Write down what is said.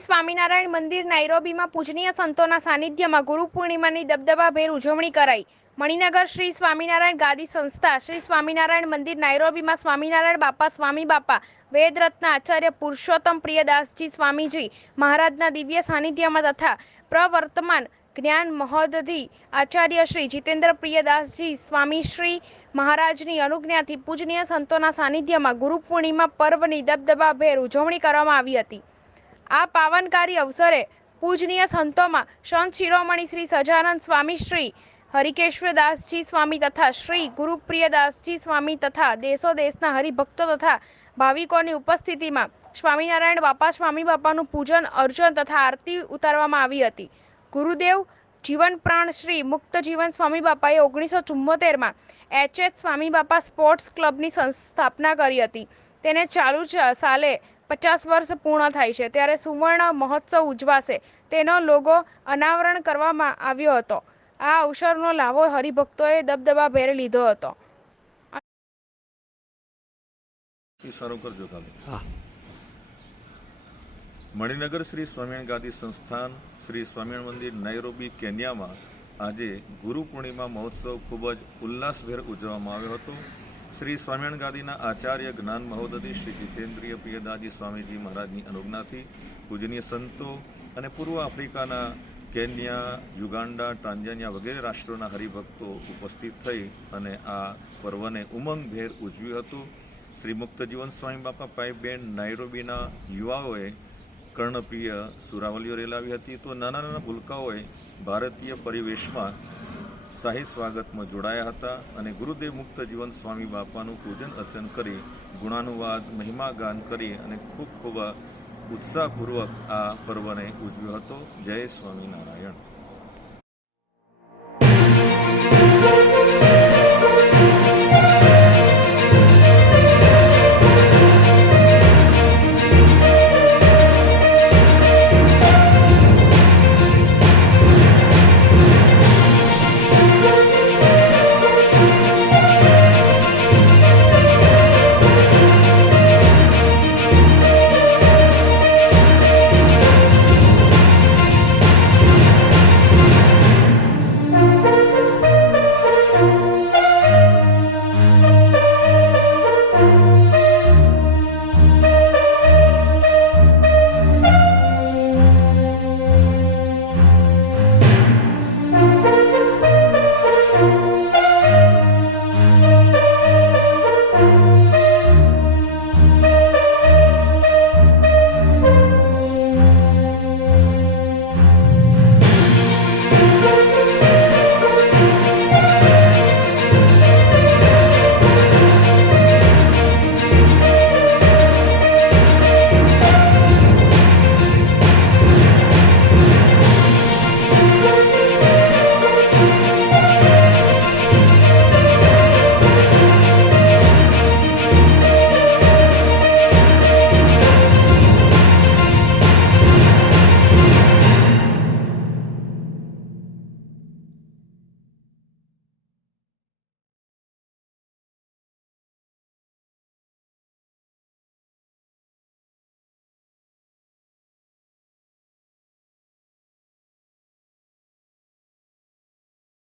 સ્વામિનારાયણ મંદિર નાઇરોબીમાં પૂજનીય સંતોના સાનિધ્યમાં ગુરુ પૂર્ણિમાની દબદબાભેર ઉજવણી કરાઈ. મણિનગર શ્રી સ્વામિનારાયણ ગાદી સંસ્થા, શ્રી સ્વામિનારાયણ મંદિર નાઇરોબીમાં સ્વામિનારાયણ બાપા, સ્વામી બાપા, વેદરત્ન આચાર્ય પુરુષોત્તમ પ્રિયદાસજી સ્વામીજી મહારાજના દિવ્ય સાનિધ્યમાં તથા પ્રવર્તમાન જ્ઞાન મહોદધિ આચાર્ય શ્રી જીતેન્દ્ર પ્રિયદાસજી સ્વામી શ્રી મહારાજની અનુજ્ઞાથી પૂજનીય સંતોના સાનિધ્યમાં ગુરુ પૂર્ણિમા પર્વની દબદબાભેર ઉજવણી કરવામાં આવી હતી. આ પાવનકારી અવસરે પૂજનીય સંતોમાં સંત શિરોમણી શ્રી સજાનંદ સ્વામી શ્રી હરિકેશ્વરદાસજી સ્વામી તથા શ્રી ગુરુપ્રિયદાસજી સ્વામી તથા દેશો દેશના હરિભક્તો તથા ભાવિકોની ઉપસ્થિતિમાં સ્વામિનારાયણ બાપા, સ્વામી બાપાનું પૂજન, અર્ચન તથા આરતી ઉતારવામાં આવી હતી. ગુરુદેવ જીવન પ્રાણ શ્રી મુક્ત જીવન સ્વામી બાપાએ ઓગણીસો ચુમ્મોતેરમાં એચએચ સ્વામી બાપા સ્પોર્ટ્સ ક્લબની સ્થાપના કરી હતી. તેને ચાલુ સાલે પચાસ વર્ષ પૂર્ણ થાય છે. ત્યારે સુવર્ણ મહોત્સવ ઉજવાશે. તેનો લોગો અનાવરણ કરવામાં આવ્યો હતો. આ અવસરનો લાભો હરિભક્તોએ દબદબાભેર લીધો હતો. મણિનગર શ્રી સ્વામિનારાયણ ગાદી સંસ્થાન શ્રી સ્વામિનારાયણ મંદિર નૈરોબી કેન્યામાં આજે ગુરુ પૂર્ણિમા મહોત્સવ ખૂબ જ ઉલ્લાસભેર ઉજવવામાં આવ્યો હતો. શ્રી સ્વામિનારાયણ ગાદીના આચાર્ય જ્ઞાન મહોદધિ શ્રી જીતેન્દ્રિય પ્રિયદાજી સ્વામીજી મહારાજની અનુજ્ઞાથી, પૂજનીય સંતો અને પૂર્વ આફ્રિકાના કેન્યા યુગાન્ડા ટાંજાનિયા વગેરે રાષ્ટ્રોના હરિભક્તો ઉપસ્થિત થઈ અને આ પર્વને ઉમંગભેર ઉજવ્યું હતું. શ્રી મુક્ત જીવન સ્વામી બાપા પાઇપબેન નાયરોબીના યુવાઓએ કર્ણપ્રિય સુરાવલીઓ રેલાવી હતી. તો નાના નાના ભૂલકાઓએ ભારતીય પરિવેશમાં શાહી સ્વાગતમાં જોડાયા હતા અને ગુરુદેવ મુક્ત જીવન સ્વામી બાપાનું પૂજન અર્ચન કરી, ગુણાનુવાદ મહિમા ગાન કરી અને ખૂબ ખૂબ ઉત્સાહપૂર્વક આ પર્વને ઉજવ્યો હતો. જય સ્વામિનારાયણ.